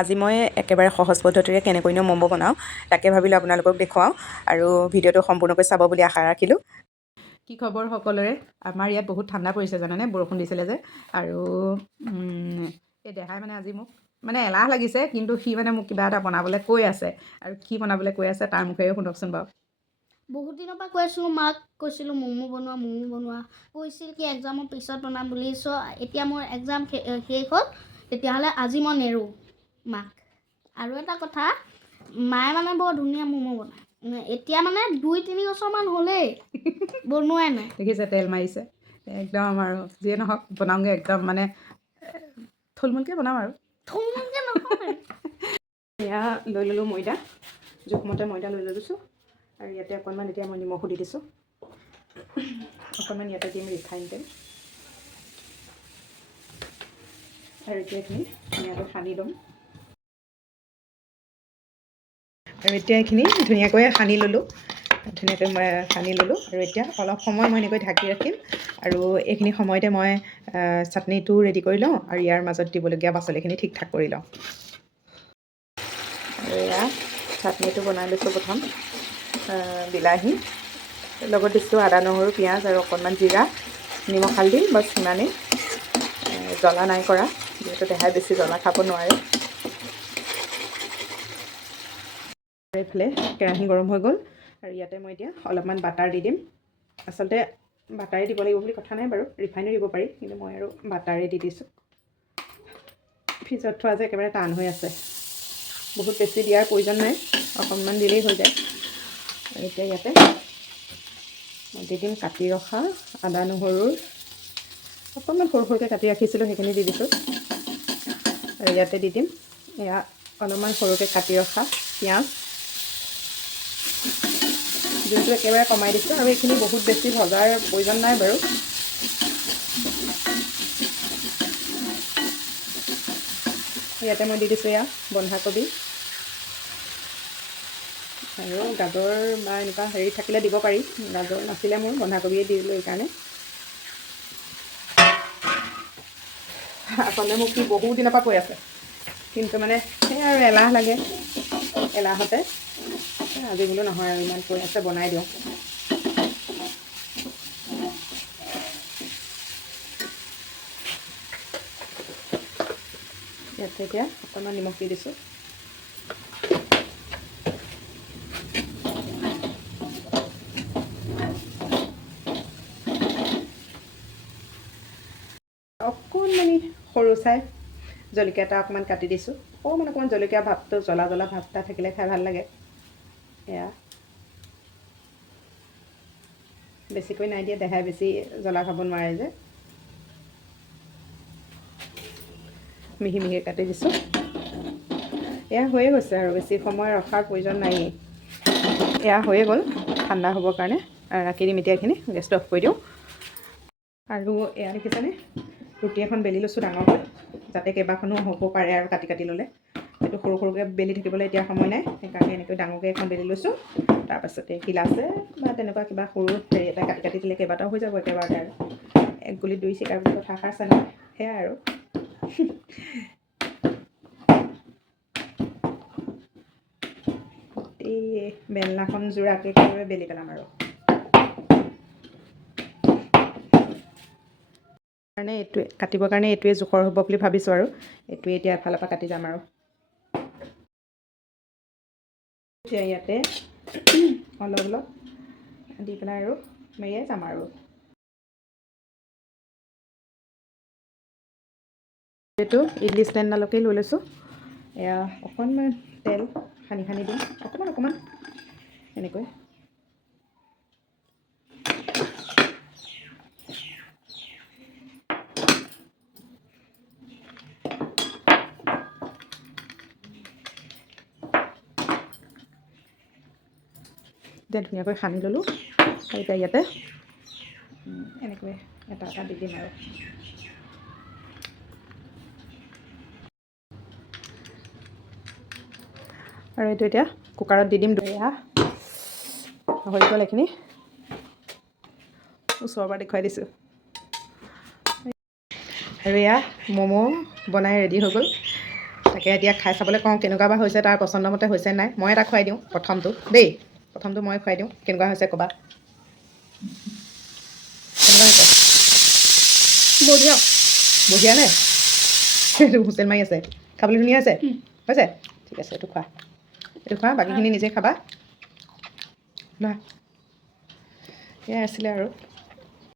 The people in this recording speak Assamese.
আজি মই একেবাৰে সহজ পদ্ধতিৰে কেনেকৈনো ম'ম' বনাওঁ তাকে ভাবিলোঁ আপোনালোকক দেখুৱাওঁ আৰু ভিডিঅ'টো সম্পূৰ্ণকৈ চাব বুলি আশা ৰাখিলোঁ। কি খবৰ সকলোৰে? আমাৰ ইয়াত বহুত ঠাণ্ডা পৰিছে জানানে, বৰষুণ দিছিলে যে। আৰু এই দেহাই মানে আজি মোক এলাহ লাগিছে, কিন্তু সি মোক কিবা এটা বনাবলৈ কৈ আছে। আৰু কি বনাবলৈ কৈ আছে তাৰ মুখেৰে শুনকচোন বাৰু। বহুত দিনৰ পৰা কৈ আছিলোঁ, মাক কৈছিলোঁ ম'ম' বনোৱা কৈছিল কি এক্সামৰ পিছত বনাম বুলি। চ' এতিয়া মোৰ এক্সাম শেষ হ'ল, তেতিয়াহ'লে আজি মই নেৰোঁ মাক। আৰু এটা কথা, মায়ে বৰ ধুনীয়া ম'ম' বনায়। এতিয়া 2-3 বছৰমান হ'লেই বনোৱাই নাই। দেখিছে তেল মাৰিছে একদম। আৰু যিয়ে নহওক বনাওঁগৈ একদম থুলমূলকৈ বনাম আৰু থুলমূলকৈ নহয়। এয়া লৈ ল'লোঁ ময়দা, জোখমতে ময়দা লৈ লৈছোঁ। আৰু ইয়াতে অকণমান এতিয়া মই নিমখো দি দিছোঁ। অকণমান ইয়াতে দিম ৰিফাইন তেল। আৰু এতিয়া এইখিনি ধুনীয়াকৈ সানি ল'ম। আৰু এতিয়া এইখিনি ধুনীয়াকৈ সানি ল'লোঁ। মই সানি ল'লোঁ। আৰু এতিয়া অলপ সময় মই এনেকৈ ঢাকি ৰাখিম। আৰু এইখিনি সময়তে মই চাটনিটো ৰেডি কৰি লওঁ আৰু ইয়াৰ মাজত দিবলগীয়া পাচলিখিনি ঠিক ঠাক কৰি লওঁ। আৰু এয়া চাটনিটো বনাই লৈছোঁ। প্ৰথম বিলাহী লগত দিছোঁ আদা, নহৰু, পিঁয়াজ আৰু অকণমান জিৰা, নিমখ, হালধি, বছ সিমানেই। জ্বলা নাই কৰা, যিহেতু দেহাই বেছি জ্বলা খাব নোৱাৰে। এইফালে কেৰাহী গৰম হৈ গ'ল আৰু ইয়াতে মই এতিয়া অলপমান বাটাৰ দি দিম। আচলতে বাটাৰে দিব লাগিব বুলি কথা নাই বাৰু, ৰিফাইনো দিব পাৰি, কিন্তু মই আৰু বাটাৰে দি দিছোঁ। ফ্ৰিজত থোৱা যে একেবাৰে টান হৈ আছে, বহুত বেছি দিয়াৰ প্ৰয়োজন নাই, অকণমান দিলেই হৈ যায়। এতিয়া ইয়াতে মই দি দিম কাটি ৰখা আদা, নহৰুৰ অকণমান সৰু সৰুকৈ কাটি ৰাখিছিলোঁ, সেইখিনি দি দিছোঁ। আৰু ইয়াতে দি দিম এয়া অলপমান সৰুকৈ কাটি ৰখা পিঁয়াজ, যোনটো একেবাৰে কমাই দিছোঁ। আৰু এইখিনি বহুত বেছি ভজাৰ প্ৰয়োজন নাই বাৰু। ইয়াতে মই দি দিছোঁ এয়া বন্ধাকবি আৰু গাজৰ বা এনেকুৱা হেৰি থাকিলে দিব পাৰি। গাজৰ নাছিলে মোৰ, বন্ধাকবিয়ে দি দিলোঁ এইকাৰণে। আচলতে মোক কি বহুত দিনৰ পৰা কৈ আছে, কিন্তু সেই আৰু এলাহ লাগে। এলাহতে আজি বোলো নহয় আৰু ইমান কৈ আছে, বনাই দিওঁ। ইয়াতে এতিয়া অকণমান নিমখ দি দিছোঁ। অকণমানি সৰু চাই জলকীয়া এটা অকণমান কাটি দিছোঁ। অকণমান জলকীয়া ভাৱটো, জ্বলা ভাৱ এটা থাকিলে খাই ভাল লাগে। এয়া বেছিকৈ নাই দিয়া, দেহাই বেছি জ্বলা খাব নোৱাৰে যে। মিহি মিহিকৈ কাটি দিছোঁ। এয়া হৈয়ে গৈছে আৰু বেছি সময় ৰখাৰ প্ৰয়োজন নায়েই। এয়া হৈয়ে গ'ল, ঠাণ্ডা হ'বৰ কাৰণে ৰাখি দিম। এতিয়া এইখিনি গেছটো অফ কৰি দিওঁ। আৰু এয়া দেখিছেনে, ৰুটি এখন বেলি লৈছোঁ ডাঙৰকৈ, যাতে কেইবাখনো হ'ব পাৰে আৰু কাটি কাটি ল'লে। সেইটো সৰু সৰুকৈ বেলি থাকিবলৈ এতিয়া সময় নাই, সেইকাৰণে এনেকৈ ডাঙৰকৈ এখন বেলি লৈছোঁ। তাৰপাছতে গিলাচে বা তেনেকুৱা কিবা সৰু হেৰি এটা কাটি কাটি দিলে কেইবাটাও হৈ যাব একেবাৰতে। আৰু এক গুলিত দুই চিকাৰ বুলি কথা এষাৰ আছে নহয়, সেয়াই আৰু। এই বেলনাখন জোৰাকৈ একেবাৰে বেলি পেলাম আৰু। এইটোৱে কাটিবৰ কাৰণে এইটোৱে জোখৰ হ'ব বুলি ভাবিছোঁ। আৰু এইটোৱে এতিয়া এফালৰ পৰা কাটি যাম আৰু। ইয়াতে অলপ অলপ দি পেলাই আৰু মেৰিয়াই যাম আৰু। এইটো ইডলি ষ্টেণ্ডডালকে লৈ লৈছোঁ। এয়া অকণমান তেল সানি সানি দিম, অকণমান এনেকৈ। এতিয়া ধুনীয়াকৈ সানি ল'লোঁ। আৰু এতিয়া ইয়াতে এনেকৈ এটা এটা দি দিম আৰু। আৰু এইটো এতিয়া কুকাৰত দি দিম। এয়া হৈ গ'ল এইখিনি, ওচৰৰ পৰা দেখুৱাই দিছোঁ। আৰু এয়া ম'ম' বনাই ৰেডি হৈ গ'ল। তাকে এতিয়া খাই চাবলৈ কওঁ কেনেকুৱা বা হৈছে, তাৰ পচন্দ মতে হৈছে নাই। মই এটা খুৱাই দিওঁ প্ৰথমটো দেই, প্ৰথমটো মই খুৱাই দিওঁ, কেনেকুৱা হৈছে ক'বা। কেনেকুৱা হৈছে? বঢ়িয়া। বঢ়িয়া নে? এইটো হুইচেল মাৰি আছে, খাবলৈ ধুনীয়া হৈছে? হৈছে? ঠিক আছে, এইটো খোৱা, এইটো খোৱা, বাকীখিনি নিজে খাবা না। সেয়াই আছিলে আৰু